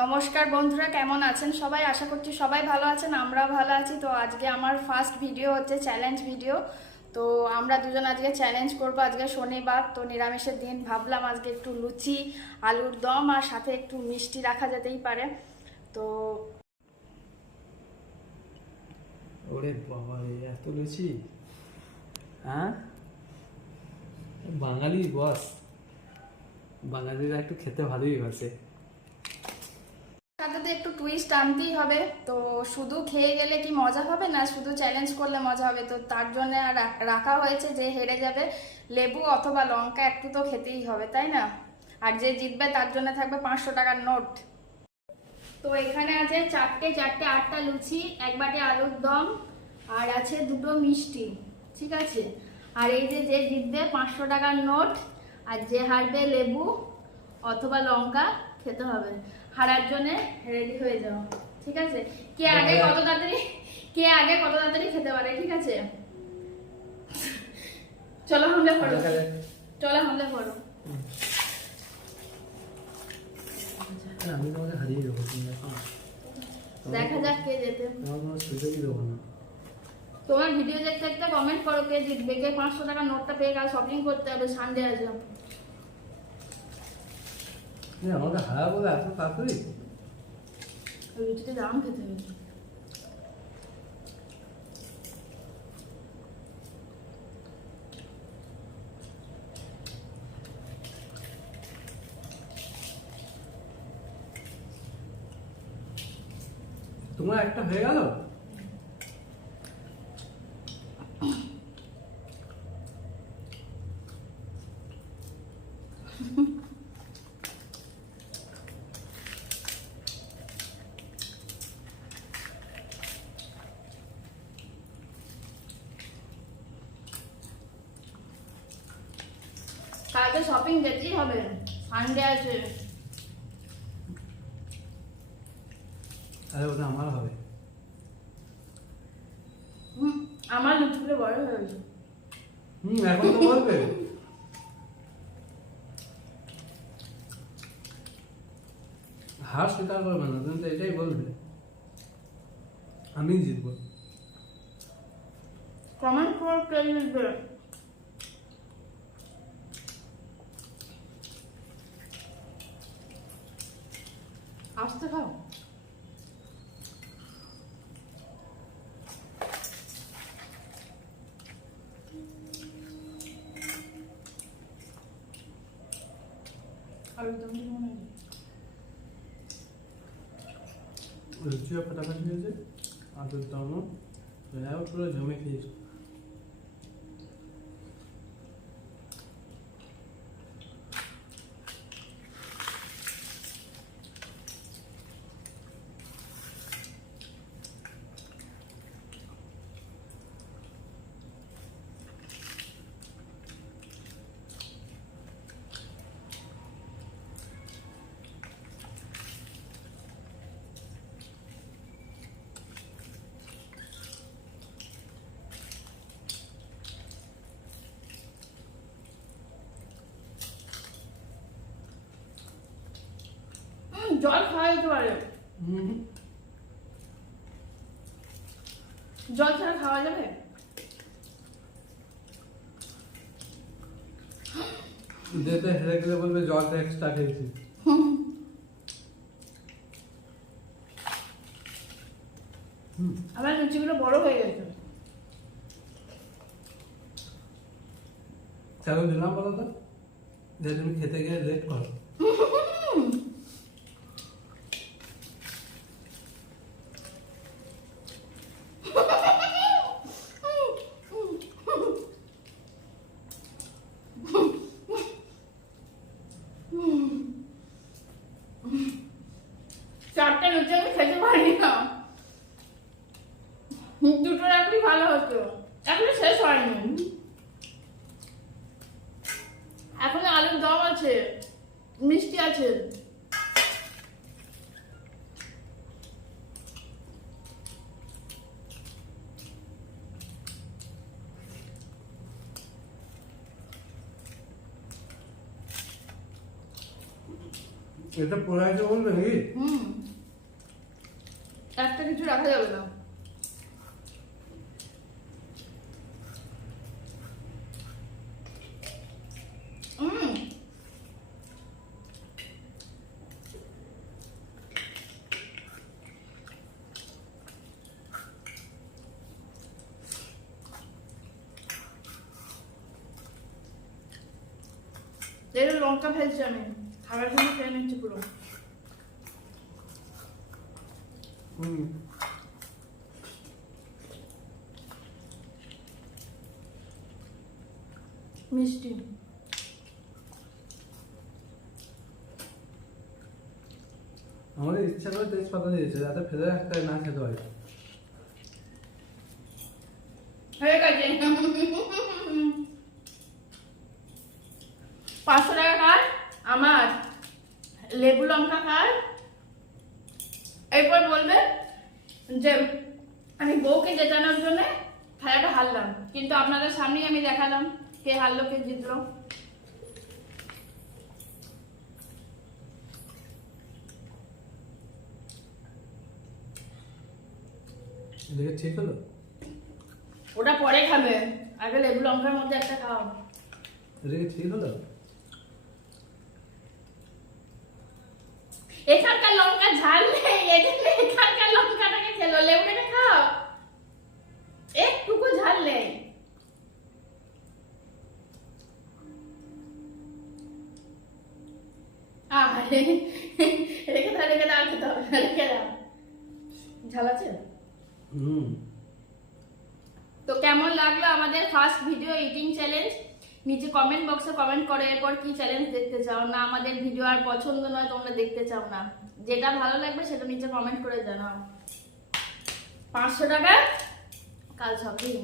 নমস্কার বন্ধুরা, কেমন আছেন সবাই? আশা করছি সবাই ভালো আছেন, আমরাও ভালো আছি। তো আজকে আমার ফার্স্ট ভিডিও হচ্ছে চ্যালেঞ্জ ভিডিও। তো আমরা দুজন আজকে চ্যালেঞ্জ করব। আজকে শনিবার, তো নিরামিষের দিন। ভাবলাম আজকে একটু লুচি, আলুর দম আর সাথে একটু মিষ্টি রাখা যেতেই পারে। তো ওরে বাবা রে, এত লুচি! হ্যাঁ, বাঙালি বস, বাঙালিরা একটু খেতে ভালোই বাসে। সাথে তো একটু টুইস্ট আনতেই হবে। তো শুধু খেয়ে গেলে কি মজা হবে, না শুধু চ্যালেঞ্জ করলে মজা হবে? তো তার জন্য আর রাখা হয়েছে যে হেরে যাবে লেবু অথবা লঙ্কা একটু তো খেতেই হবে, তাই না? আর যে জিতবে তার জন্য থাকবে 500 টাকার নোট। তো এখানে আছে চারটে 8টা লুচি, এক বাটি আলুর দম, আর আছে 2টো মিষ্টি, ঠিক আছে? আর এই যে যে জিতবে 500 টাকার নোট, আর যে হারবে লেবু অথবা লঙ্কা খেতে হবে। হারার জন্য রেডি হয়ে যাও, ঠিক আছে? কে আগে কত তাড়াতাড়ি খেতে পারে, ঠিক আছে? চলো হামলা করো, আমি তোমাকে হারিয়ে দেবো, দেখা যাক কে যেতে। তোমার কোনো সুযোগই দেবো না। তোমার ভিডিও দেখতে দেখতে কমেন্ট করো কে জিতবে, কে 500 টাকার নোটটা পেয়ে কাল শপিং করতে হবে, সানডে আছে। আমাকে হারাবো এত তাড়াতাড়ি? রুটিতে দারুণ খেতে হবে। তোমার একটা হয়ে গেল? কালকে শপিং যেতেই হবে, সানডে আছে। আরে ওটা আমার হবে। আমার লুচিগুলো বড় হয়ে গেছে। এখন তো বলবে। হার স্বীকার করবে না, তুমি তো এটাই বলবে আমি জিতবো। কমেন্ট করে কে জিতবে। আসতে খাও। লুচিও ফাটাফাটি হয়েছে, আলুর দমও পুরো জমে খেয়েছে। জল খাওয়া যেতে পারে। জল ছাড়া খাওয়া যাবে? যেতে হেরে গেলে বলবে জলটা এক্সট্রা খেয়েছি। আমার লুচিগুলো বড় হয়ে গেছে। কেন দিলাম বলো তো? যে তুমি খেতে গিয়ে লেট করো। চারটে লুচি আমি খেতে পারি না, দুটো রাখলেই ভালো হতো। এখনো শেষ হয়নি, এখনো আলুর দম আছে, মিষ্টি আছে। এটা পোড়াইতে বলবে নাকি? একটা কিছু রাখা যাবে না। লঙ্কা ফেলছি আমি, খাবার জন্য খেয়ে নিচ্ছি পুরো। মিষ্টি। আমাদের ইচ্ছা করে তেজপাতা দিয়েছে যাতে ফেলে রাখতে না খেতে হয়। হয়ে গেছে। 500 টাকা কার, আমার লেবু লঙ্কা কার। এরপর বলবে যে আমি বউকে জেতানোর জন্য খেলাটা হারলাম, কিন্তু আপনাদের সামনেই আমি দেখালাম কে হারলো কে জিতলো। দেখে ঠিক হলো? ওটা পরে খাবে, আগে লেবু লঙ্কার মধ্যে একটা খাও। দেখে ঠিক হলো? এখানকার লঙ্কা ঝাল নেই, এজন্য এখানকার লঙ্কাটাকে খেলো। লেবুটাকে খাও, একটুকু ঝাল নেই। রেখে দাও, রেখে দাও, খেতে হবে না, রেখে দাও। ঝাল আছে? তো কেমন লাগলো আমাদের ফার্স্ট ভিডিও ইটিং চ্যালেঞ্জ? নিচে কমেন্ট বক্সে কমেন্ট করে এরপর কি চ্যালেঞ্জ দেখতে চাও, না আমাদের ভিডিও আর পছন্দ নয় তোমরা দেখতে চাও না, যেটা ভালো লাগবে সেটা নিচে কমেন্ট করে জানাও। 500 টাকা কাল সকালে।